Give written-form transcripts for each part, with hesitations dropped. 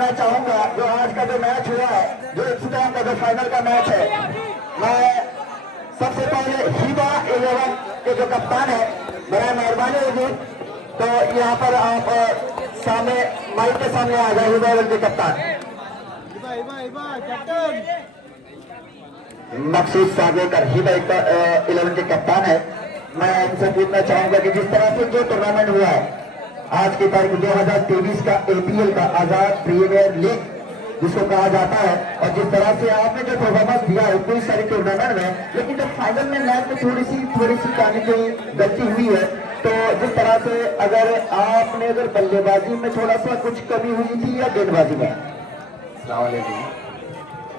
मैं चाहूंगा जो आज का जो मैच हुआ है, जो इस का जो फाइनल का मैच है, मैं सबसे पहले हिबा 11 के जो कप्तान है, बड़ा मेहरबानी होगी तो यहाँ पर आप सामने माइक के सामने आ जाए। हिबा 11 के कप्तान मकसूद सागेकर हिबा 11 के कप्तान है। मैं इनसे पूछना चाहूंगा कि जिस तरह से जो टूर्नामेंट हुआ है आज की तारीख 2023 का एपीएल का आजाद प्रीमियर लीग जिसको कहा जाता है, और जिस तरह से आपने जो परफॉर्मेंस दिया है कोई सारी टूर्नामेंट में, लेकिन जब फाइनल में मैच में थोड़ी सी कहने की गलती हुई है, तो जिस तरह से अगर बल्लेबाजी में थोड़ा सा कुछ कमी हुई थी या गेंदबाजी में?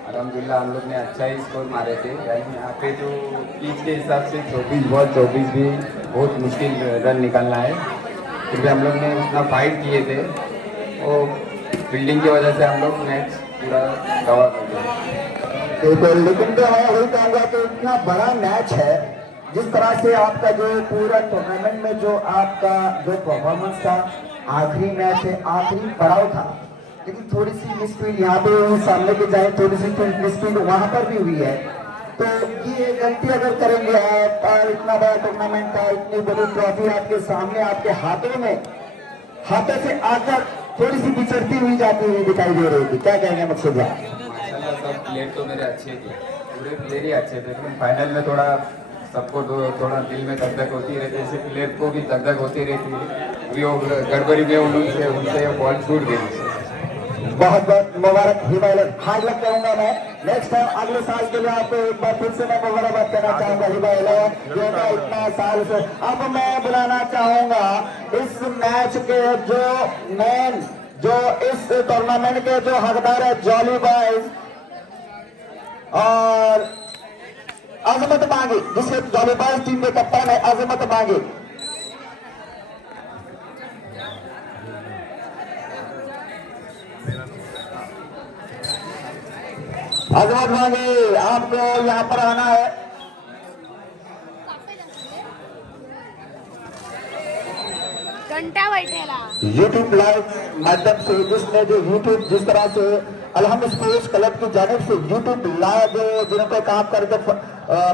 अल्हम्दुलिल्लाह हम लोग ने अच्छा ही स्कोर मारे थे। यानी यहाँ पे जो पिच के हिसाब से 24 बॉल 24 भी बहुत मुश्किल रन निकालना है, फिर भी हम लोग ने इतना फाइट किए थे, वो फील्डिंग की वजह से हम लोग मैच पूरा गवा कर दिया। लेकिन तो मैं वही कहूँगा कि इतना बड़ा मैच है, जिस तरह से आपका जो पूरा टूर्नामेंट में जो आपका जो परफॉर्मेंस था, आखिरी मैच है, आखिरी पड़ाव था, लेकिन थोड़ी सी मिसफील्ड यहाँ पे सामने के जाए, थोड़ी सी मिसफील्ड वहां पर भी हुई है। तो ये गलती अगर करेंगे आप, इतना बड़ा टूर्नामेंट था, इतनी बड़ी ट्रॉफी आपके सामने आपके हाथों से आकर थोड़ी सी बिछड़ती हुई जाती हुई दिखाई दे रही थी, क्या कहेंगे मकसूद भाई? माशाल्लाह सब प्लेयर तो मेरे अच्छे थे, पूरे प्लेयर ही अच्छे थे, लेकिन फाइनल में थोड़ा सबको थोड़ा दिल में दगदग होती रहती है, ऐसे प्लेयर को भी दगदग होती रहती है, वो गड़बड़ी में उनसे बॉल छूट गई। बहुत बहुत मुबारक हिबाइलन, हार्ड लक कहूंगा मैं। नेक्स्ट टाइम अगले साल के लिए आपको एक बार फिर से मैं मुबारकबाद करना चाहूंगा हिबाइलन, जो इतना साल से। अब मैं बुलाना चाहूंगा इस मैच के जो मेन, जो इस टूर्नामेंट के जो हकदार है, जॉली बॉयज और अजमत मांगी, जिसके जॉली बॉयज टीम के कप्तान है अजमत मांगी। अजमत मांगी, आपको यहाँ पर आना है। घंटा बैठेला यूट्यूब लाइव माध्यम से, जिसने जो यूट्यूब जिस तरह से अलहम स्पोर्ट्स क्लब की जानिब से यूट्यूब लाइव जिनको काम करके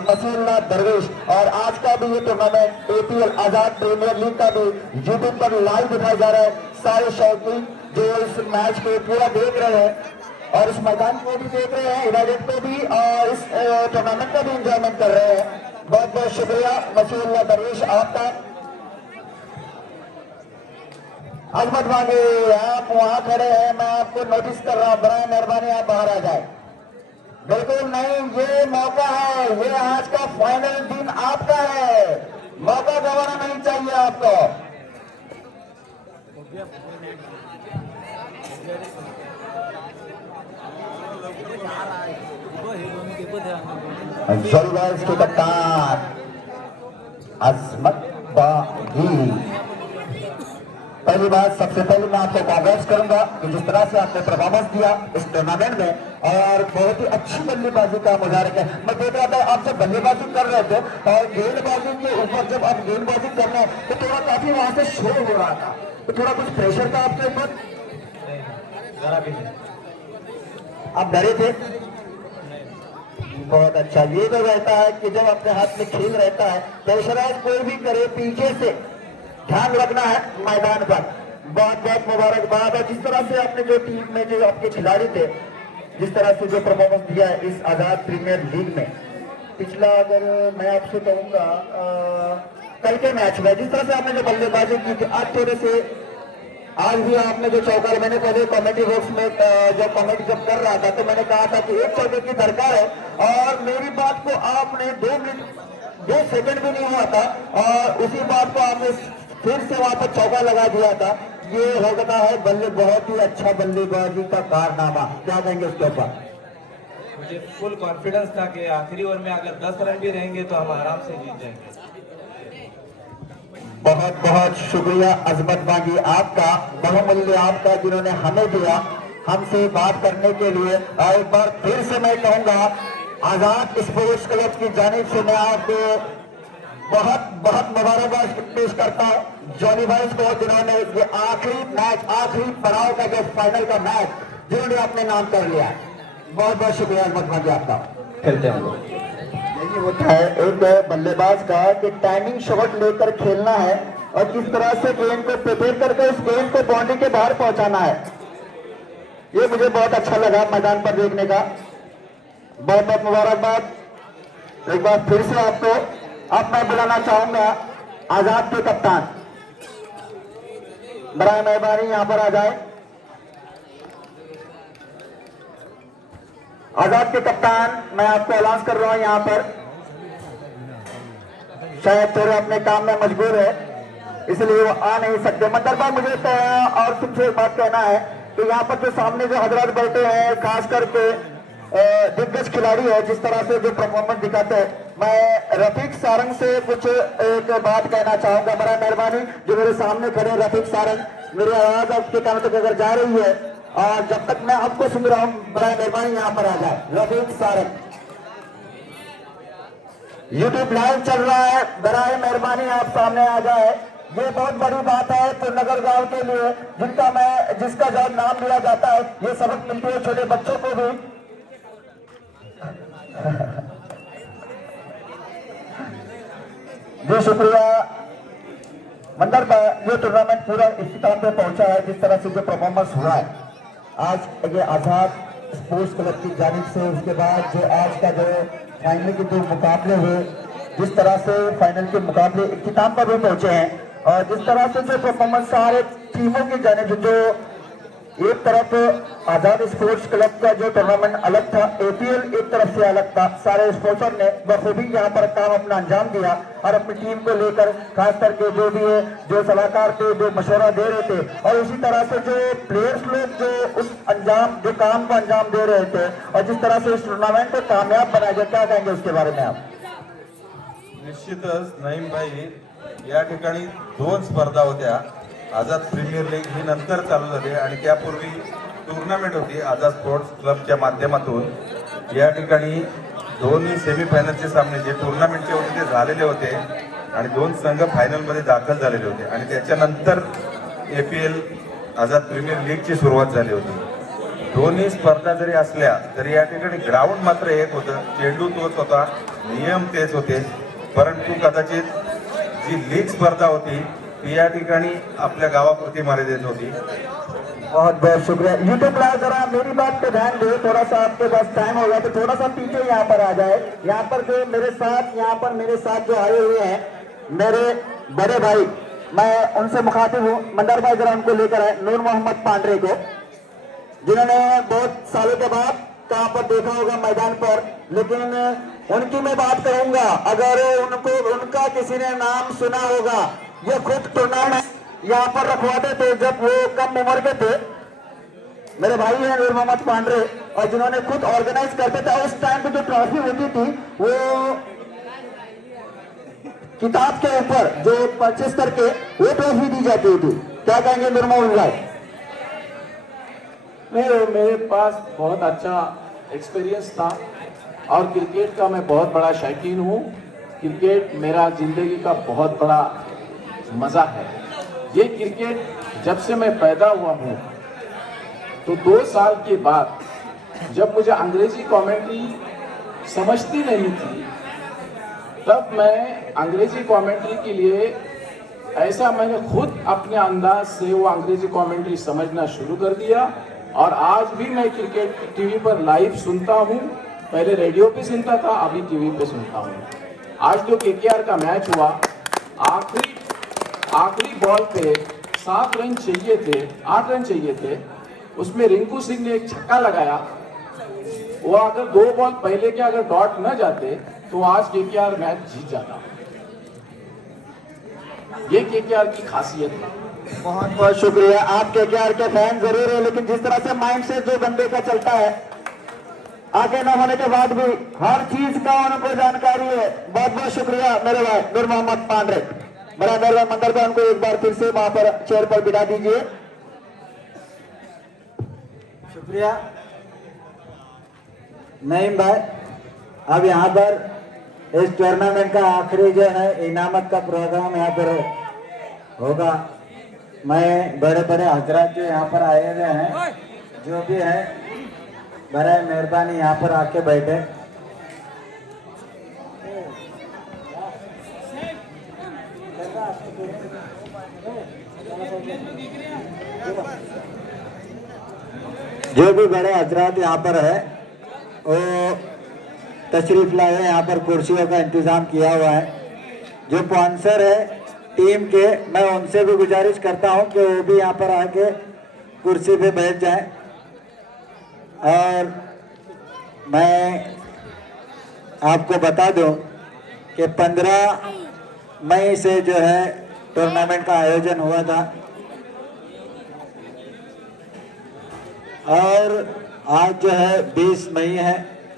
मसीहुल्लाह दरवेश, और आज का भी ये टूर्नामेंट एपीएल आजाद प्रीमियर लीग का भी यूट्यूब पर लाइव दिखाया जा रहा है। सारे शौकीन जो इस मैच को पूरा देख रहे हैं और इस मैदान को भी देख रहे हैं, इवेंट को भी, और इस टूर्नामेंट का भी एंजॉयमेंट कर रहे हैं, बहुत बहुत शुक्रिया मसीहुल्लाह दरवेश आपका। अजमत मांगे, आप वहां खड़े हैं, मैं आपको नोटिस कर रहा हूं, बड़ा मेहरबानी आप बाहर आ जाए। बिल्कुल नहीं, ये मौका है, ये आज का फाइनल दिन आपका है, मौका गंवाना नहीं चाहिए आपको। जॉलीबॉयज के कप्तान अजमत मांगी, पहली बात सबसे पहले मैं आपको कांग्रेस करूंगा कि जिस तरह से आपने परफॉर्मेंस दिया इस टूर्नामेंट में, और बहुत ही अच्छी बल्लेबाजी का मुजाहरा है। मैं देख रहा था आप जब बल्लेबाजी कर रहे थे और गेंदबाजी के ऊपर जब आप गेंदबाजी कर रहे हैं तो थोड़ा काफी वहां से शोर हो रहा था, तो थोड़ा कुछ प्रेशर था आपके ऊपर? जरा भी नहीं, आप डरे थे? बहुत अच्छा, ये तो रहता है कि जब अपने हाथ में खेल रहता है, प्रेशराइज कोई भी करे, पीछे से ध्यान रखना है मैदान पर। बहुत बहुत मुबारकबाद है जिस तरह से आपने जो टीम में जो आपके खिलाड़ी थे, जिस तरह से जो परफॉर्मेंस दिया है इस आजाद प्रीमियर लीग में। पिछला अगर मैं आपसे कहूंगा कल के मैच में जिस तरह से आपने जो बल्लेबाजी की थी, आज थोड़े से आज भी आपने जो चौका, मैंने पहले कमेटी बॉक्स में जब कमेटी जब कर रहा था तो मैंने कहा था कि एक चौके की दरकार है, और मेरी बात को आपने 2 मिनट 2 सेकंड भी नहीं हुआ था और उसी बात को आपने फिर से वहां पर चौका लगा दिया था। ये होता है बहुत ही अच्छा बल्लेबाजी का कारनामा, क्या कहेंगे उसके ऊपर? मुझे फुल कॉन्फिडेंस था कि आखिरी ओवर में अगर 10 रन भी रहेंगे तो हम आराम से जीत जाएंगे। बहुत बहुत शुक्रिया अजमत मांगी आपका, बहुमूल्य आपका, जिन्होंने हमें दिया हमसे बात करने के लिए। और एक बार फिर से मैं कहूंगा आजाद स्पोर्ट्स क्लब की जानिब से मैं आपको बहुत बहुत मुबारकबाद पेश करता हूं जॉली बॉयज को, जिन्होंने ये आखिरी मैच, आखिरी पड़ाव का जो फाइनल का मैच जिन्होंने अपने नाम कर लिया। बहुत बहुत शुक्रिया अजमत जी आपका। खेलते हैं हम लोग। यही होता है एक बल्लेबाज का कि टाइमिंग शॉट लेकर खेलना है और किस तरह से गेंद को प्रिपेयर करके उस गेंद को बाउंड्री के बाहर पहुंचाना है। ये मुझे बहुत अच्छा लगा मैदान पर देखने का। बहुत बहुत मुबारकबाद। एक बार फिर से आपको अब मैं बुलाना चाहूंगा आजाद के कप्तान, बराए मेहरबानी यहां पर आ जाए। आजाद के कप्तान मैं आपको अनाउंस कर रहा हूं यहां पर, शायद थोड़े अपने काम में मजबूर है इसलिए वो आ नहीं सकते। मतलब मुझे तो और तुमसे एक बात कहना है कि यहाँ पर जो सामने जो हजरत बैठे हैं खास करके दिग्गज खिलाड़ी है, जिस तरह से जो परफॉर्मेंस दिखाते हैं, मैं रफीक सारंग से कुछ एक बात कहना चाहूंगा। बड़ा मेहरबानी जो मेरे सामने खड़े रफीक सारंग, मेरी आवाज आपके कानों तक अगर जा रही है और जब तक मैं आपको सुन रहा हूँ, बड़ा मेहरबानी यहाँ पर आ जाए रफीक सारंग। यूट्यूब लाइव चल रहा है, बराए मेहरबानी आप सामने आ जाए। ये बहुत बड़ी बात है तो नगर गांव के लिए जिसका जब नाम लिया जाता है ये सबक मिलती है छोटे बच्चों को भी। जी शुक्रिया मंदर, ये टूर्नामेंट पूरा इख्तिताम पे पहुंचा है। जिस तरह से जो परफॉर्मेंस हुआ है आज ये आजाद स्पोर्ट्स क्लब की जानिब से, उसके बाद जो आज का जो फाइनल के दो मुकाबले हुए, जिस तरह से फाइनल के मुकाबले इख्तिताम पर भी पहुंचे हैं और जिस तरह से जो परफॉर्मेंस सारे टीमों की जानिब, जो एक तरफ आजाद स्पोर्ट्स क्लब का जो टूर्नामेंट अलग था, एपीएल एक तरफ से अलग था, सारे स्पोर्ट्सर ने बखूबी यहाँ पर काम अपना अंजाम दिया और अपनी टीम को लेकर खास करके जो भी है जो सलाहकार थे जो मशवरा दे रहे थे और उसी तरह से जो प्लेयर्स लोग जो काम को अंजाम दे रहे थे और जिस तरह से इस टूर्नामेंट को कामयाब बनाया गया, क्या कहेंगे उसके बारे में आप? निश्चितच नईमभाई, या ठिकाणी 2 स्पर्धा होत्या। आझाद प्रीमियर लीग ही नंतर चालू झाली आणि त्यापूर्वी टूर्नामेंट होती आझाद स्पोर्ट्स क्लबच्या माध्यमातून। या ठिकाणी दोन्ही सेमीफायनलचे सामने जे टूर्नामेंटचे होते ते झालेले होते आणि 2 संघ फायनलमध्ये दाखल झालेले होते आणि त्याच्यानंतर एपीएल आझाद प्रीमियर लीगची सुरुवात झाली होती। दोन्ही स्पर्धा जरी असल्या तरी या ठिकाणी ग्राउंड मात्र एक होतं, चेंडू तोच होता, नियम तेच होते, परंतु कदाचित जी लीग स्पर्धा होती ती या ठिकाणी आपल्या गावापुरती मर्यादित होती। बहुत बहुत शुक्रिया। यूट्यूब लाइव जरा मेरी बात पे ध्यान दे, थोड़ा सा आपके पास टाइम होगा तो थोड़ा सा पीछे यहाँ पर आ जाए। यहाँ पर जो मेरे साथ जो आए हुए हैं मेरे बड़े भाई, मैं उनसे मुखातिब हूँ। मंदर भाई जरा उनको लेकर आए, नूर मोहम्मद पांडरे को, जिन्होंने बहुत सालों के बाद कहाँ पर देखा होगा मैदान पर, लेकिन उनकी मैं बात करूंगा। अगर उनका किसी ने नाम सुना होगा, ये खुद टूर्नामेंट यहाँ पर रखवाते थे जब वो कम उम्र के थे। मेरे भाई हैं नूर मोहम्मद पांडरे और जिन्होंने खुद ऑर्गेनाइज करते थे। उस टाइम पे जो ट्रॉफी होती थी वो किताब के ऊपर जो परचेस करके वो ट्रॉफी दी जाती थी। क्या कहेंगे नूर मोहम्मद भाई? मेरे पास बहुत अच्छा एक्सपीरियंस था और क्रिकेट का मैं बहुत बड़ा शौकीन हूँ। क्रिकेट मेरा जिंदगी का बहुत बड़ा मज़ा है। ये क्रिकेट जब से मैं पैदा हुआ हूँ तो 2 साल के बाद जब मुझे अंग्रेजी कमेंट्री समझती नहीं थी, तब मैं अंग्रेजी कमेंट्री के लिए ऐसा मैंने खुद अपने अंदाज से वो अंग्रेजी कमेंट्री समझना शुरू कर दिया और आज भी मैं क्रिकेट टीवी पर लाइव सुनता हूँ। पहले रेडियो पे सुनता था, अभी टीवी पे सुनता हूँ। आज जो केकेआर का मैच हुआ, आखिरी बॉल पे 7 रन चाहिए थे, 8 रन चाहिए थे, उसमें रिंकू सिंह ने एक छक्का लगाया। वो अगर 2 बॉल पहले के अगर डॉट न जाते तो आज केकेआर मैच जीत जाता। ये केकेआर की खासियत है। बहुत बहुत शुक्रिया। आप केकेआर के फैन जरूर है, लेकिन जिस तरह से माइंड से जो बंदे का चलता है, आगे न होने के बाद भी हर चीज का उनको जानकारी है। बहुत बहुत शुक्रिया मेरे भाई नूर मोहम्मद पांडरे। बड़ा मेरे मंदिर पर उनको एक बार फिर से वहां पर चेयर पर बिठा दीजिए। शुक्रिया नईम भाई। अब यहाँ पर इस टूर्नामेंट का आखिरी जो है इनामत का प्रोग्राम यहाँ पर होगा। मैं बड़े बड़े हजरात जो यहाँ पर आए हुए हैं जो भी है बराए मेहरबानी यहाँ पर आके बैठे। जो भी बड़े हजरात यहाँ पर है वो तशरीफ लाए, यहाँ पर कुर्सियों का इंतजाम किया हुआ है। जो स्पॉन्सर है टीम के, मैं उनसे भी गुजारिश करता हूँ कि वो भी यहाँ पर आके कुर्सी पे बैठ जाएं। और मैं आपको बता दूं कि 15 मई से जो है टूर्नामेंट का आयोजन हुआ था और आज जो है 20 मई है।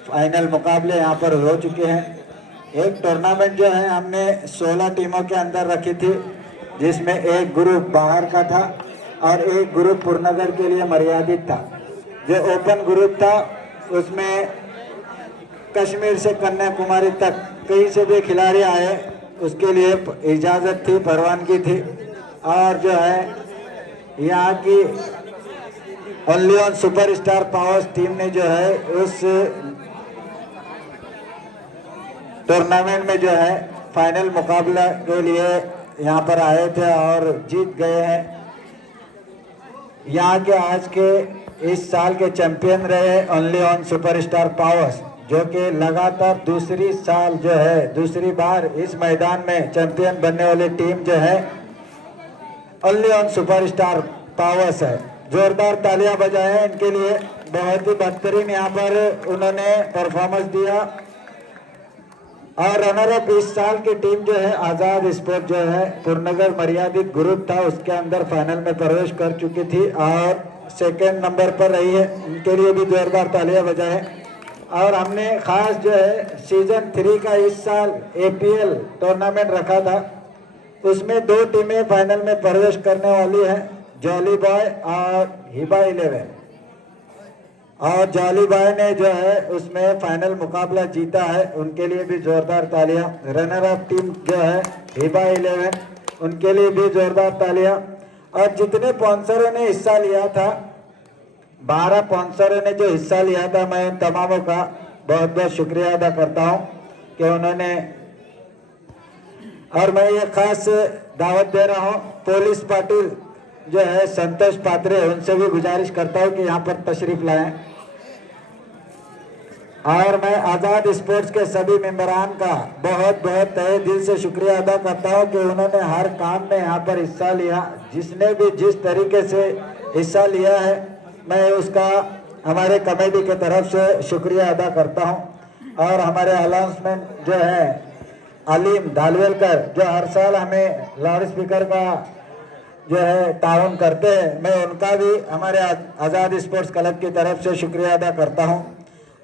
फाइनल मुकाबले यहाँ पर हो चुके हैं। एक टूर्नामेंट जो है हमने 16 टीमों के अंदर रखी थी, जिसमें एक ग्रुप बाहर का था और एक ग्रुप पुरनगर के लिए मर्यादित था। जो ओपन ग्रुप था उसमें कश्मीर से कन्याकुमारी तक कहीं से भी खिलाड़ी आए, उसके लिए इजाज़त थी, परवानगी थी। और जो है यहाँ की only on superstar powers team ने जो है उस टूर्नामेंट में जो है फाइनल मुकाबला के लिए यहाँ पर आए थे और जीत गए हैं। यहाँ के आज के इस साल के चैंपियन रहे ओनली ऑन सुपरस्टार पावर्स, जो कि लगातार दूसरी बार इस मैदान में चैंपियन बनने वाली टीम जो है ओनली ऑन सुपरस्टार पावर्स है। जोरदार तालियां बजाएं इनके लिए। बहुत ही बेहतरीन यहाँ पर उन्होंने परफॉर्मेंस दिया। और रनर अप इस साल की टीम जो है आज़ाद स्पोर्ट जो है पुरनगर मर्यादित ग्रुप था, उसके अंदर फाइनल में प्रवेश कर चुकी थी और सेकेंड नंबर पर रही है। उनके लिए भी जोरदार तालियां बजाएं। और हमने खास जो है सीजन 3 का इस साल APL टूर्नामेंट रखा था, उसमें 2 टीमें फाइनल में प्रवेश करने वाली हैं, जॉली बॉय और हिबा 11। और जॉली बॉय ने जो है उसमें फाइनल मुकाबला जीता है, उनके लिए भी जोरदार तालियां। रनर अप टीम जो है हिबा 11, उनके लिए भी जोरदार तालियां। और जितने स्पॉन्सरों ने हिस्सा लिया था, 12 स्पॉन्सरों ने जो हिस्सा लिया था, मैं उन तमामों का बहुत बहुत शुक्रिया अदा करता हूं कि उन्होंने। और मैं ये खास दावत दे रहा हूं पुलिस पाटिल जो है संतोष पात्रे, उनसे भी गुजारिश करता हूं कि यहाँ पर तशरीफ लाएं। और मैं आज़ाद स्पोर्ट्स के सभी मेंबरान का बहुत बहुत तहे दिल से शुक्रिया अदा करता हूं कि उन्होंने हर काम में यहाँ पर हिस्सा लिया। जिसने भी जिस तरीके से हिस्सा लिया है, मैं उसका हमारे कमेटी के तरफ से शुक्रिया अदा करता हूं। और हमारे अनाउंसमेंट जो है अलीम दालवेलकर, जो हर साल हमें लाउड स्पीकर का जो है ताउन करते हैं, मैं उनका भी हमारे आज़ाद स्पोर्ट्स क्लब की तरफ से शुक्रिया अदा करता हूं।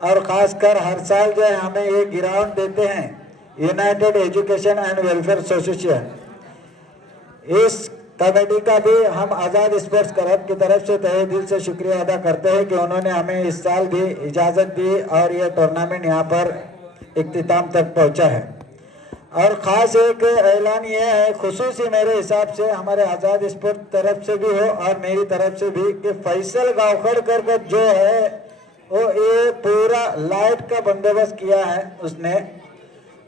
और ख़ासकर हर साल जो है हमें ये ग्राउंड देते हैं United education and welfare association, इस कमेटी का भी हम आज़ाद स्पोर्ट्स क्लब की तरफ से तहे दिल से शुक्रिया अदा करते हैं कि उन्होंने हमें इस साल भी इजाज़त दी और ये टूर्नामेंट यहाँ पर इख्तिताम तक पहुँचा है। और ख़ास एक ऐलान ये है, खुसूसी मेरे हिसाब से हमारे आज़ाद स्पोर्ट तरफ से भी हो और मेरी तरफ से भी, कि फैसल गावखड़कर जो है वो ये पूरा लाइट का बंदोबस्त किया है उसने।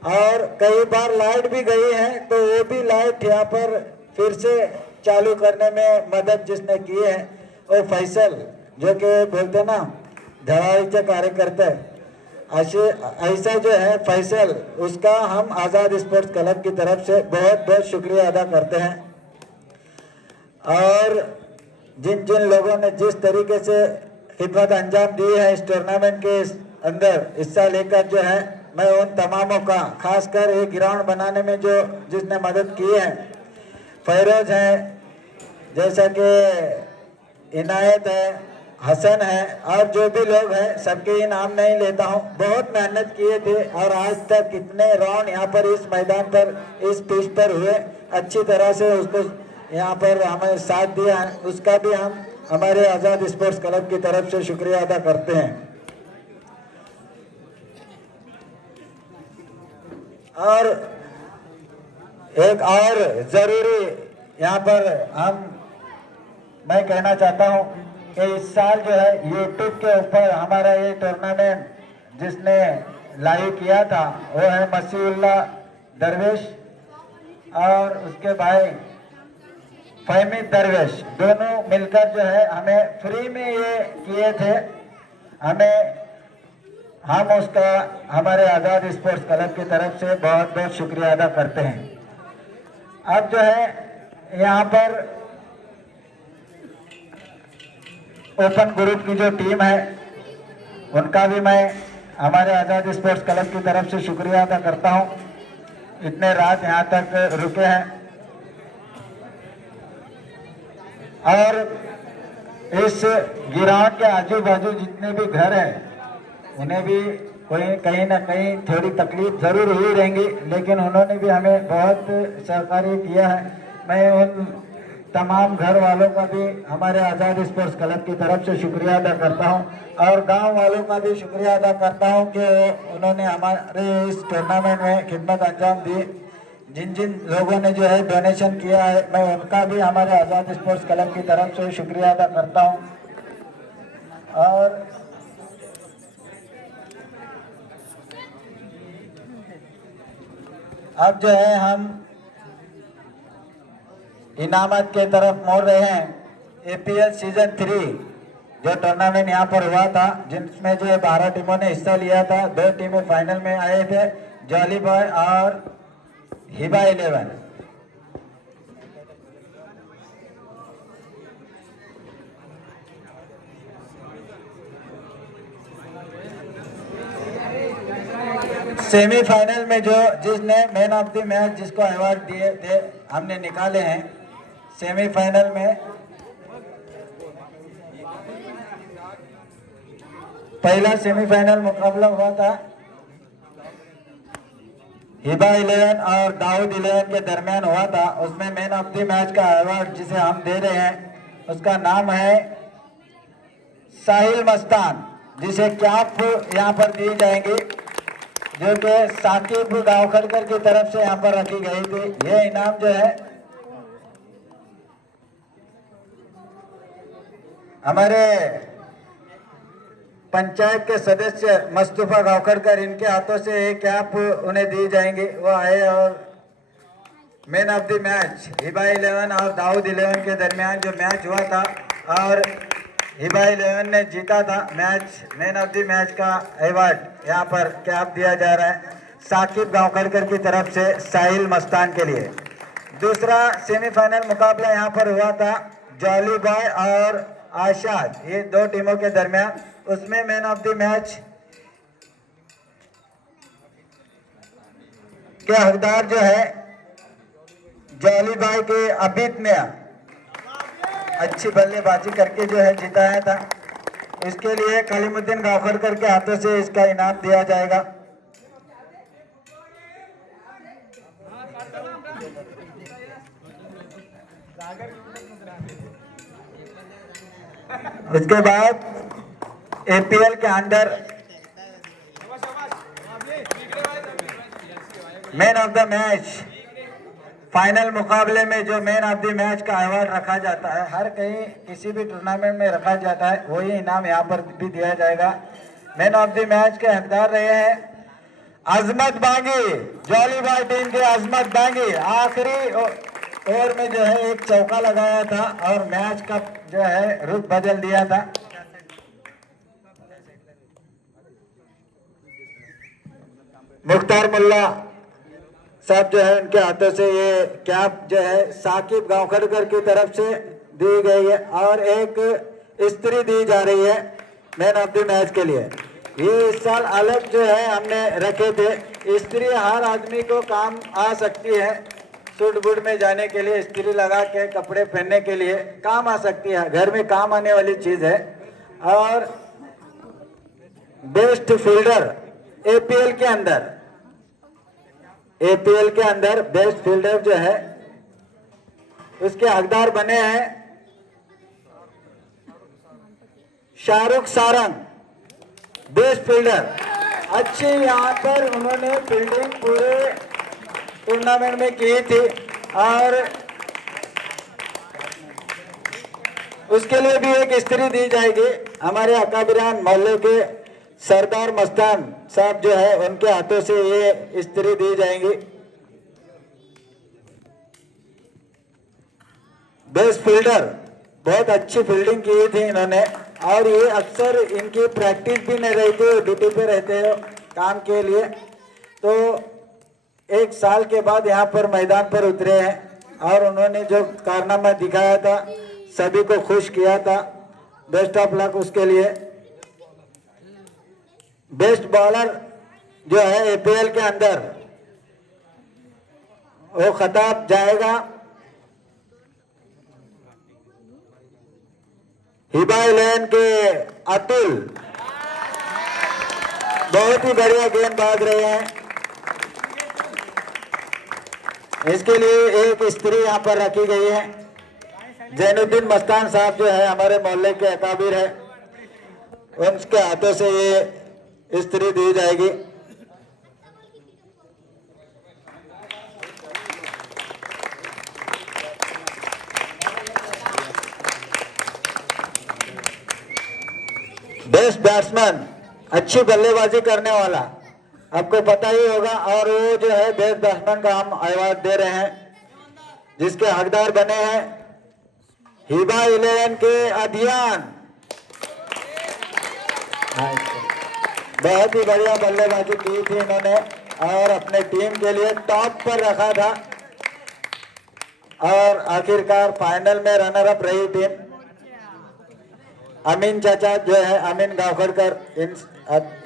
और कई बार लाइट भी गई है तो वो भी लाइट यहाँ पर फिर से चालू करने में मदद जिसने की है वो फैसल, जो कि बोलते ना धड़ाई कार्यकर्ता है, ऐसा जो है फैसल, उसका हम आज़ाद स्पोर्ट्स क्लब की तरफ से बहुत बहुत शुक्रिया अदा करते हैं। और जिन जिन लोगों ने जिस तरीके से खिदमत अंजाम दी है इस टूर्नामेंट के अंदर हिस्सा लेकर, जो है मैं उन तमामों का, खासकर एक ग्राउंड बनाने में जो जिसने मदद की है, फैरोज है, जैसा कि इनायत है, हसन है, और जो भी लोग हैं सबके ही नाम नहीं लेता हूं। बहुत मेहनत किए थे और आज तक कितने राउंड यहाँ पर इस मैदान पर इस पिच पर हुए, अच्छी तरह से उसको यहाँ पर हमें साथ दिया है, उसका भी हम हमारे आज़ाद स्पोर्ट्स क्लब की तरफ से शुक्रिया अदा करते हैं। और एक और ज़रूरी यहाँ पर मैं कहना चाहता हूँ कि इस साल जो है यूट्यूब के ऊपर हमारा ये टूर्नामेंट जिसने लाइव किया था वो है मसीउल्लाह दरवेश और उसके भाई फहमीद दरवेश, दोनों मिलकर जो है हमें फ्री में ये किए थे। हम उसका हमारे आज़ाद स्पोर्ट्स क्लब की तरफ से बहुत बहुत शुक्रिया अदा करते हैं। अब जो है यहाँ पर ओपन ग्रुप की जो टीम है उनका भी मैं हमारे आज़ाद स्पोर्ट्स क्लब की तरफ से शुक्रिया अदा करता हूँ, इतने रात यहाँ तक रुके हैं। और इस ग्राउंड के आजू बाजू जितने भी घर हैं उन्हें भी कहीं ना कहीं थोड़ी तकलीफ जरूर हुई रहेंगी, लेकिन उन्होंने भी हमें बहुत सहकार्य किया है। मैं उन तमाम घर वालों का भी हमारे आज़ाद स्पोर्ट्स क्लब की तरफ से शुक्रिया अदा करता हूं और गांव वालों का भी शुक्रिया अदा करता हूं कि उन्होंने हमारे इस टूर्नामेंट में खिदमत अंजाम दी। जिन जिन लोगों ने जो है डोनेशन किया है मैं उनका भी हमारे आज़ाद स्पोर्ट्स क्लब की तरफ से शुक्रिया अदा करता हूं। और अब जो है हम इनामत के तरफ मोड़ रहे हैं। APL सीजन 3 जो टूर्नामेंट यहाँ पर हुआ था जिसमें जो 12 टीमों ने हिस्सा लिया था, 2 टीमें फाइनल में आए थे, जॉली बॉय और हिबा 11। सेमीफाइनल में जो जिसने मैन ऑफ द मैच जिसको अवार्ड दिए थे हमने निकाले हैं। सेमीफाइनल में पहला सेमीफाइनल मुकाबला हुआ था हिबा 11 और दाऊद 11 के दरमियान हुआ था। उसमें मैन ऑफ द मैच का अवार्ड जिसे हम दे रहे हैं उसका नाम है साहिल मस्तान, जिसे कैप यहाँ पर दी जाएंगी जो कि साकिब गांवखड़कर की तरफ से यहाँ पर रखी गई थी। ये इनाम जो है हमारे पंचायत के सदस्य मुस्तफा गांवखड़कर, इनके हाथों से एक कैप उन्हें दी जाएंगी। वो आए और man of the match Hiba 11 और दाऊद 11 के दरमियान जो मैच हुआ था और हिबा 11 ने जीता था match, man of the match का अवार्ड यहाँ पर कैप दिया जा रहा है साकिब गांवखड़कर की तरफ से साहिल मस्तान के लिए। दूसरा सेमीफाइनल मुकाबला यहाँ पर हुआ था जॉली बॉय और आशाद, ये 2 टीमों के दरमियान। उसमें मैन ऑफ द मैच के हकदार जो है जॉली बॉय के अबिद मिया, अच्छी बल्लेबाजी करके जो है जिताया था। इसके लिए कलीमुद्दीन गांवखड़कर के हाथों से इसका इनाम दिया जाएगा। उसके बाद APL के under man of the match final मुकाबले में जो मैन ऑफ द मैच का अवार्ड रखा जाता है, हर कहीं किसी भी टूर्नामेंट में रखा जाता है, वही इनाम यहाँ पर भी दिया जाएगा। मैन ऑफ द मैच के हकदार रहे हैं अजमत बांगी, जॉली बॉय टीम के अजमत बांगी। आखिरी ओवर में जो है एक चौका लगाया था और मैच का जो है रुख बदल दिया था। मुख्तार मुल्ला साहब जो है उनके हाथों से ये कैप जो है साकिब गांवखड़कर की तरफ से दी गई है और एक इस्त्री दी जा रही है मैन ऑफ द मैच के लिए। ये इस साल अलग जो है हमने रखे थे। इस्त्री हर आदमी को काम आ सकती है, सूट बूट में जाने के लिए इस्त्री लगा के कपड़े पहनने के लिए काम आ सकती है, घर में काम आने वाली चीज है। और बेस्ट फील्डर APL के अंदर बेस्ट फील्डर जो है उसके हकदार बने हैं शाहरुख सारंग, बेस्ट फील्डर। अच्छी यहाँ पर उन्होंने फील्डिंग पूरे टूर्नामेंट में की थी और उसके लिए भी एक स्त्री दी जाएगी। हमारे अकाबिरान मोहल्ले के सरदार मस्तान साहब जो है उनके हाथों से ये स्त्री दी जाएंगी। बेस्ट फील्डर, बहुत अच्छी फील्डिंग की थी इन्होंने, और ये अक्सर इनकी प्रैक्टिस भी नहीं रहती, ड्यूटी पे रहते हो काम के लिए। तो 1 साल के बाद यहाँ पर मैदान पर उतरे हैं और उन्होंने जो कारनामा दिखाया था सभी को खुश किया था। बेस्ट ऑफ लक उसके लिए। बेस्ट बॉलर जो है एपीएल के अंदर वो खिताब जाएगा हिबा लेन के अतुल, बहुत ही बढ़िया गेंदबाज रहे हैं। इसके लिए एक स्त्री यहाँ पर रखी गई है। जैनुद्दीन मस्तान साहब जो है हमारे मोहल्ले के अकाबिर है, उनके हाथों से ये स्त्री दी जाएगी। बेस्ट बैट्समैन, अच्छी बल्लेबाजी करने वाला, आपको पता ही होगा। और वो जो है बेस्ट बैट्समैन का हम अवार्ड दे रहे हैं, जिसके हकदार बने हैं हिबा 11 के अभियान। बहुत ही बढ़िया बल्लेबाजी की थी इन्होंने और अपने टीम के लिए टॉप पर रखा था, और आखिरकार फाइनल में रनर अप रही टीम। अमीन चाचा जो है, अमीन गावखड़कर,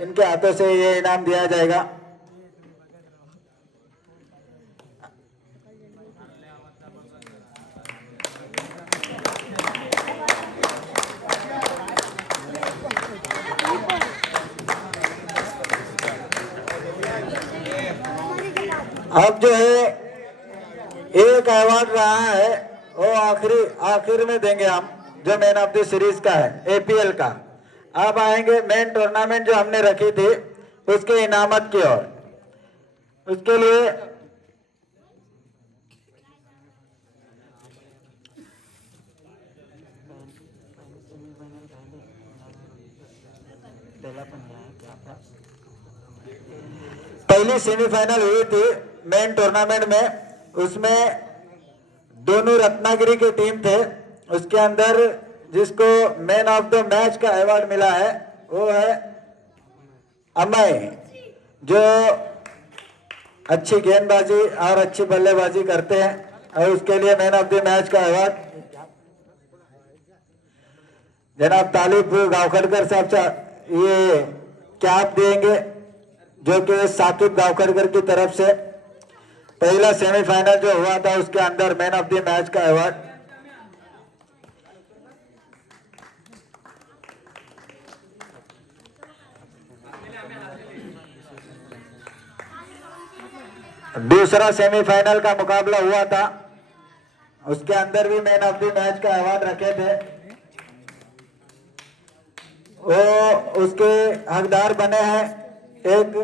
इनके हाथों से ये इनाम दिया जाएगा। अब जो है एक अवार्ड रहा है वो आखिर में देंगे हम, जो मैन ऑफ द सीरीज का है एपीएल का। अब आएंगे मेन टूर्नामेंट जो हमने रखी थी उसके इनामत की ओर। उसके लिए पहली सेमीफाइनल हुई थी मेन टूर्नामेंट में, उसमें दोनों रत्नागिरी की टीम थे। उसके अंदर जिसको मैन ऑफ द मैच का अवार्ड मिला है वो है अमय, जो अच्छी गेंदबाजी और अच्छी बल्लेबाजी करते हैं, और उसके लिए मैन ऑफ द मैच का अवार्ड जनाब तालिब गावखड़कर साहब ये कैप देंगे, जो कि साकिब गावखड़कर की तरफ से पहला सेमीफाइनल जो हुआ था उसके अंदर मैन ऑफ द मैच का अवार्ड। दूसरा सेमीफाइनल का मुकाबला हुआ था, उसके अंदर भी मैन ऑफ द मैच का अवार्ड रखे थे। वो उसके हकदार बने हैं एक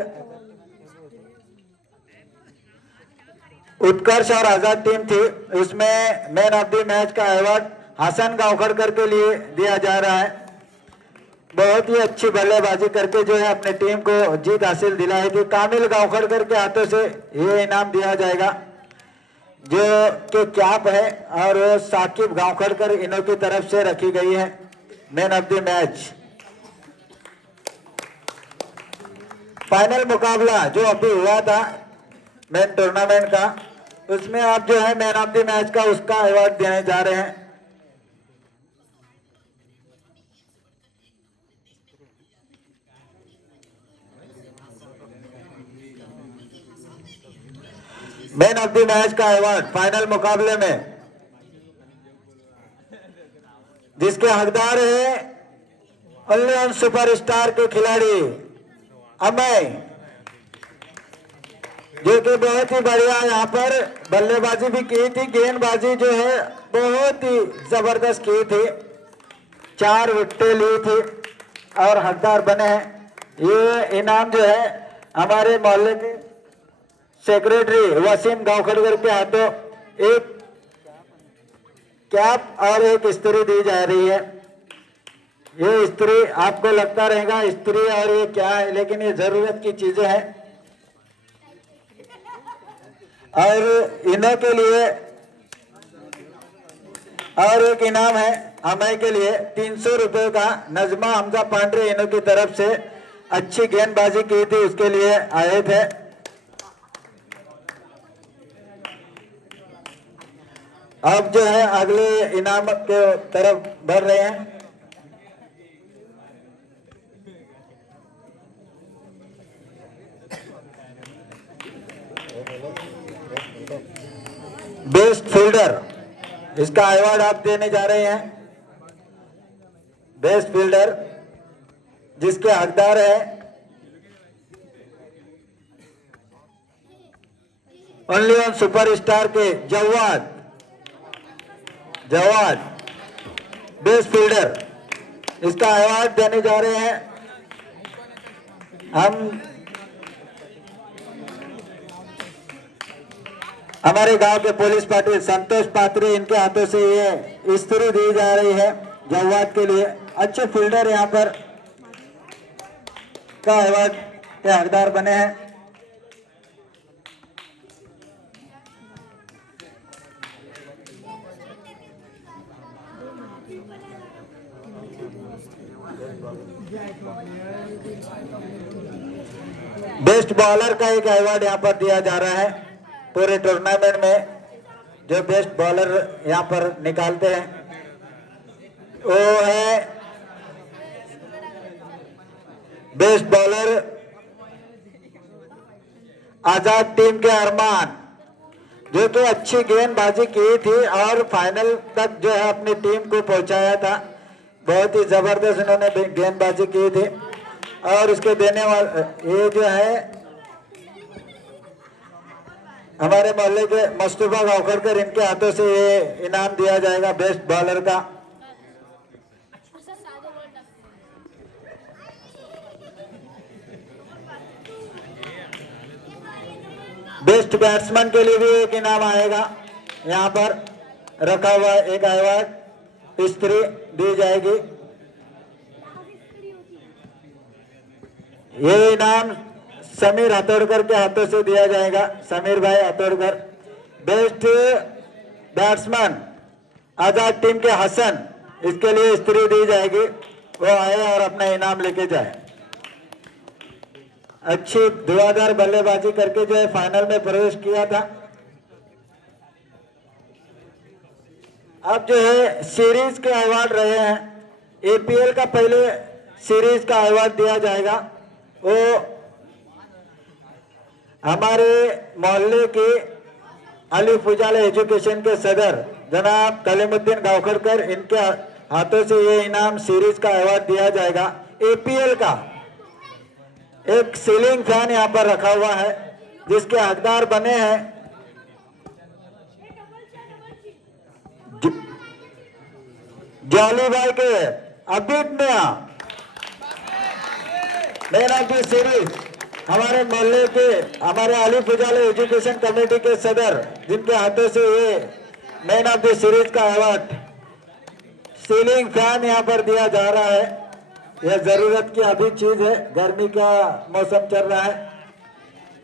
उत्कर्ष और आजाद टीम थी, उसमें मैन ऑफ द मैच का अवार्ड हसन गावखड़कर के लिए दिया जा रहा है। बहुत ही अच्छी बल्लेबाजी करके जो है अपने टीम को जीत हासिल दिलाई थी। कामिल गावखड़कर के हाथों से ये इनाम दिया जाएगा, जो कि कैप है, और वो साकिब गावखड़कर इन्हों की तरफ से रखी गई है man of the match. Final मुकाबला जो अभी हुआ था मेन टूर्नामेंट का, उसमें आप जो है मैन ऑफ द मैच का उसका अवार्ड देने जा रहे हैं। मैन ऑफ द मैच का अवार्ड फाइनल मुकाबले में जिसके हकदार है इंडियन सुपरस्टार के खिलाड़ी अमय, जो कि बहुत ही बढ़िया यहाँ पर बल्लेबाजी भी की थी, गेंदबाजी जो है बहुत ही जबरदस्त की थी, 4 विकेटें ली थी और हकदार बने हैं। ये इनाम जो है हमारे मोहल्ले के सेक्रेटरी वसीम गावखड़कर के हाथों कैप और एक इस्त्री दी जा रही है। ये इस्त्री आपको लगता रहेगा इस्त्री और ये क्या है, लेकिन ये जरूरत की चीजें हैं। और इन्हों के लिए और एक इनाम है अमय के लिए 300 रुपए का। नजमा हमजा पांडे इन्हों की तरफ से अच्छी गेंदबाजी की थी, उसके लिए आए थे। अब जो है अगले इनाम के तरफ बढ़ रहे हैं। बेस्ट फील्डर, इसका अवार्ड आप देने जा रहे हैं। बेस्ट फील्डर जिसके हकदार है ओनली वन सुपरस्टार के जवाद। बेस्ट फील्डर, इसका अवार्ड देने जा रहे हैं हम। हमारे गांव के पुलिस पाटिल संतोष पात्री, इनके हाथों से ये इस्त्री दी जा रही है जवाद के लिए। अच्छे फील्डर यहाँ पर का अवार्ड के हकदार बने हैं। बेस्ट बॉलर का एक अवार्ड यहाँ पर दिया जा रहा है। पूरे टूर्नामेंट में जो बेस्ट बॉलर यहाँ पर निकालते हैं वो है बेस्ट बॉलर आजाद टीम के अरमान, जो कि अच्छी गेंदबाजी की थी और फाइनल तक जो है अपनी टीम को पहुंचाया था। बहुत ही जबरदस्त इन्होंने गेंदबाजी की थी। और इसके देने वाले ये जो है हमारे मोहल्ले के मुस्तफा गावकरकर, इनके हाथों से ये इनाम दिया जाएगा बेस्ट बॉलर का। बेस्ट बैट्समैन के लिए भी एक इनाम आएगा। यहाँ पर रखा हुआ एक अवार्ड इस्त्री दी जाएगी। ये इनाम समीर हथौड़कर के हाथों से दिया जाएगा। समीर भाई हथौड़कर। बेस्ट बैट्समैन आजाद टीम के हसन, इसके लिए इस्त्री दी जाएगी। वो आए और अपना इनाम लेके जाए। अच्छी धुआंधार बल्लेबाजी करके जो है फाइनल में प्रवेश किया था। अब जो है सीरीज के अवार्ड रहे हैं। एपीएल का पहले सीरीज का अवार्ड दिया जाएगा। वो हमारे मोहल्ले के अली फुजाला एजुकेशन के सदर जनाब कलीमुद्दीन गावकरकर, इनके हाथों से ये इनाम सीरीज का अवार्ड दिया जाएगा। एपीएल का एक सीलिंग फैन यहाँ पर रखा हुआ है जिसके हकदार बने हैं जॉली भाई के अबीद मिया, मैन ऑफ द सीरीज। हमारे मोहल्ले के हमारे अली फुजाला एजुकेशन कमेटी के सदर, जिनके हाथों से ये मैन ऑफ द सीरीज का अवार्ड सीलिंग फैन यहाँ पर दिया जा रहा है। यह जरूरत की अभी चीज है। गर्मी का मौसम चल रहा है,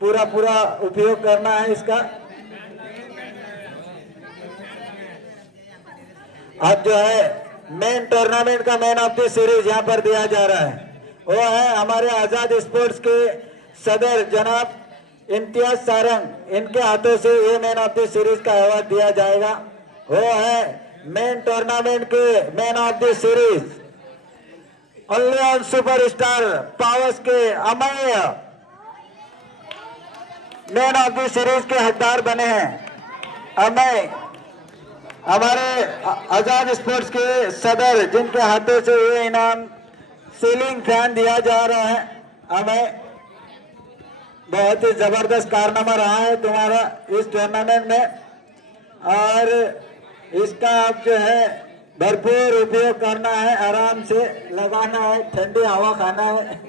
पूरा उपयोग करना है इसका। अब जो है मेन टूर्नामेंट का मैन ऑफ द सीरीज यहाँ पर दिया जा रहा है। वो है हमारे आजाद स्पोर्ट्स के सदर जनाब इम्तियाज सारंग, इनके हाथों से ये मैन ऑफ द सीरीज का अवार्ड दिया जाएगा। वो है मेन टूर्नामेंट के man of the series only on superstar powers के Amay, man of the series के हकदार बने हैं अमय। हमारे आजाद स्पोर्ट्स के सदर, जिनके हाथों से ये इनाम सीलिंग फैन दिया जा रहा है हमें। बहुत ही जबरदस्त कारनामा रहा है तुम्हारा इस टूर्नामेंट में, और इसका आप जो है भरपूर उपयोग करना है, आराम से लगाना है, ठंडी हवा खाना है।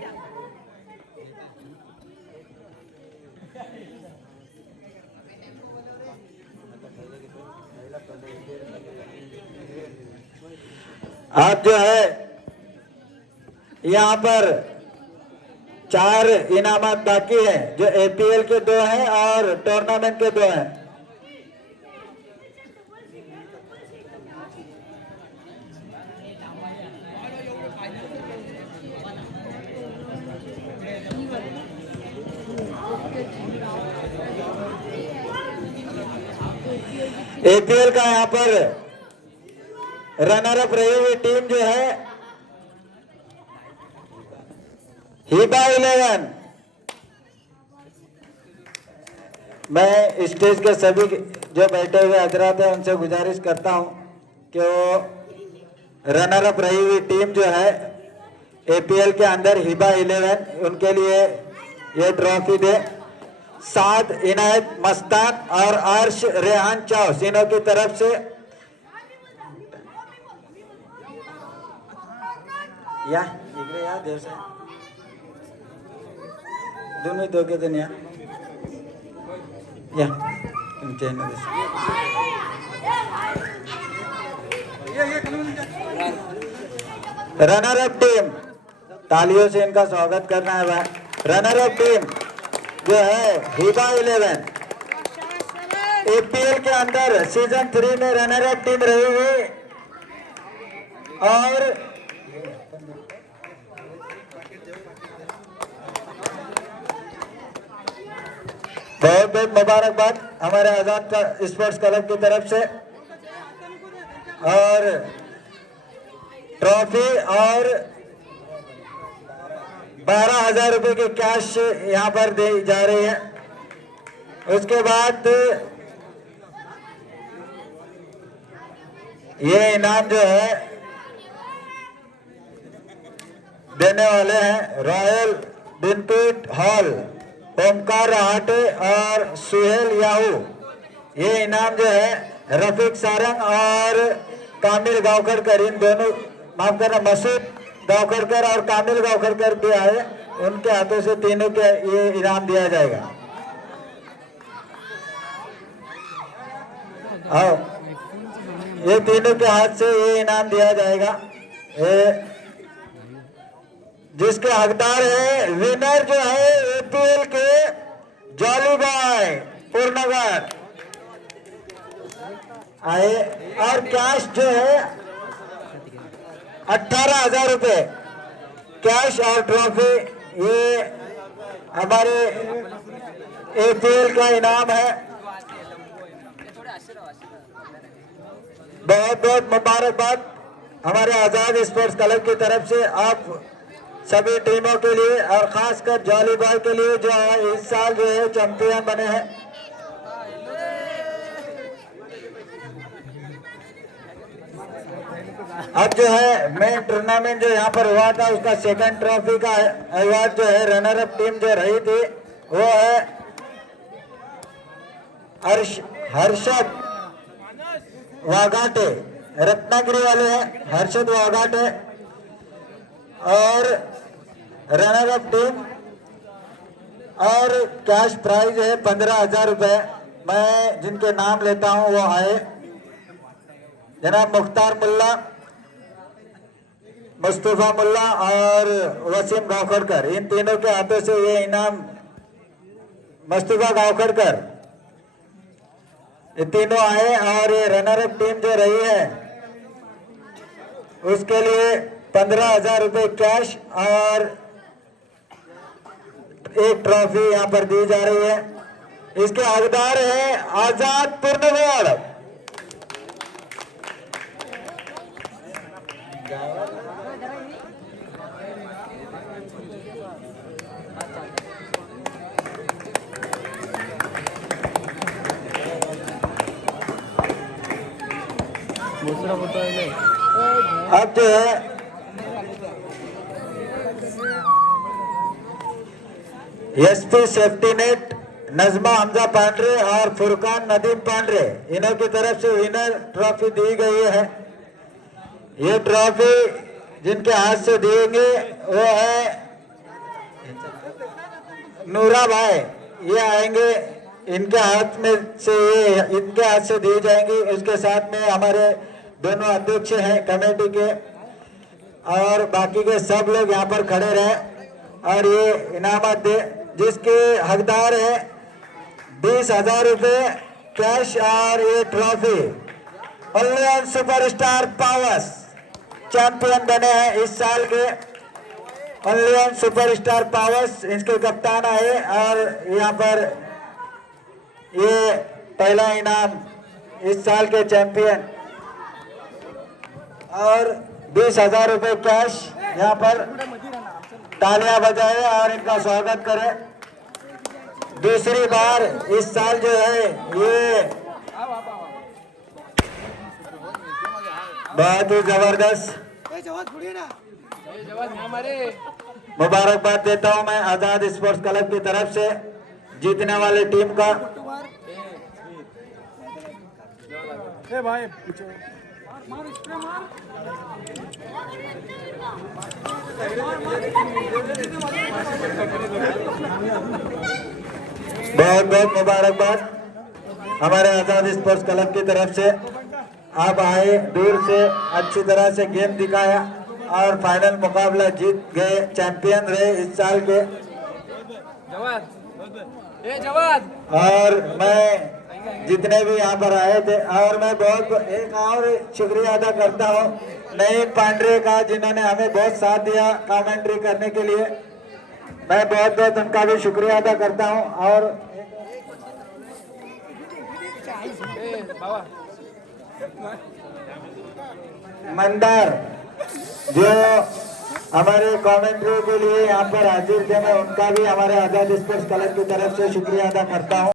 अब जो है यहाँ पर 4 इनामात बाकी हैं, जो APL के 2 हैं और टूर्नामेंट के 2 हैं। APL का यहाँ पर रनर अप रही हुई टीम जो है हिबा 11। मैं स्टेज के सभी जो बैठे हुए हजरात हैं उनसे गुजारिश करता हूं कि वो रनर अप रही हुई टीम जो है APL के अंदर हिबा 11 उनके लिए ये ट्रॉफी दे। साद इनायत मस्तान और अर्श रेहान चाव तीनों की तरफ से या इकडे या देव साहेब दोन्ही दोघे जण या तुमच्या रनर अप टीम, तालियों से इनका स्वागत करना है भाई। रनर अप टीम जो है हिबा 11 APL के अंदर सीजन 3 में रनर अप टीम रही हुई और बहुत बहुत मुबारकबाद हमारे आजाद का स्पोर्ट्स क्लब की तरफ से। और ट्रॉफी और 12,000 रुपए की कैश यहाँ पर दी जा रही है। उसके बाद ये इनाम जो है देने वाले हैं रॉयल बिनपीट हॉल, ओमकार रहाटे और सुहेल याहू। ये इनाम जो है रफीक सारंग और कामिल गावकरकर, इन दोनों माफ करना मसूद गावकरकर और कामिल गावकरकर भी आए, उनके हाथों से तीनों के ये इनाम दिया जाएगा। आओ, ये तीनों के हाथ से ये इनाम दिया जाएगा। जिसके हकदार है विनर जो है APL के जॉली बॉय पूर्णगर आए, और कैश जो है 18,000 रुपए कैश और ट्रॉफी, ये हमारे APL का इनाम है। बहुत बहुत मुबारकबाद हमारे आजाद स्पोर्ट्स क्लब की तरफ से आप सभी टीमों के लिए और खासकर जॉली बॉय के लिए जो है इस साल जो है चैंपियन बने हैं। अब जो है मेन टूर्नामेंट जो यहाँ पर हुआ था उसका सेकंड ट्रॉफी का अवार्ड जो है रनर अप टीम जो रही थी वो है हर्षद वाघाटे, रत्नागिरी वाले हैं हर्षद वाघाटे। और रनर अप टीम और कैश प्राइज है 15,000 रुपए। मैं जिनके नाम लेता हूं वो आए, जनाब मुख्तार मुल्ला, मुस्तफा मुल्ला और वसीम गावकरकर, इन तीनों के हाथों से ये इनाम मुस्तफा गावकरकर, ये तीनों आए। और ये रनर अप टीम जो रही है उसके लिए 15,000 रुपए कैश और एक ट्रॉफी यहाँ पर दी जा रही है। इसके हकदार है आजाद पूर्णगढ़। अब जो है SP safety net Najma Hamza Pandre और फुरकान नदीम पांड्रे, इन्हों की तरफ से विनर ट्रॉफी दी गई है। ये ट्रॉफी जिनके हाथ से देंगे वो है नूरा भाई, ये आएंगे, इनके हाथ में से ये इनके हाथ से दी जाएंगी। इसके साथ में हमारे दोनों अध्यक्ष हैं कमेटी के, और बाकी के सब लोग यहाँ पर खड़े रहे और ये इनामत दे, जिसके हकदार है 20,000 रुपये कैश और ये trophy. Online superstar powers champion बने हैं इस साल के। ऑनलाइन सुपरस्टार पावर्स इसके कप्तान आए और यहाँ पर ये पहला इनाम इस साल के चैंपियन और 20,000 रुपये कैश। यहाँ पर तालियां बजाए और इनका स्वागत करें। दूसरी बार इस साल जो है ये बहुत ही जबरदस्त मुबारकबाद देता हूं मैं आजाद स्पोर्ट्स क्लब की तरफ से जीतने वाली टीम का। बहुत बहुत मुबारकबाद हमारे आजाद स्पोर्ट्स क्लब की तरफ से। आप आए दूर से, अच्छी तरह से गेम दिखाया और फाइनल मुकाबला जीत गए, चैंपियन रहे इस साल के। और मैं जितने भी यहाँ पर आए थे और मैं बहुत एक और शुक्रिया अदा करता हूँ नईम पांडे का, जिन्होंने हमें बहुत साथ दिया कमेंट्री करने के लिए। मैं बहुत बहुत उनका भी शुक्रिया अदा करता हूँ। और मंदार जो हमारे कमेंट्री के लिए यहाँ पर हाजिर थे, मैं उनका भी हमारे आजाद स्पोर्ट्स क्लब की तरफ से शुक्रिया अदा करता हूँ।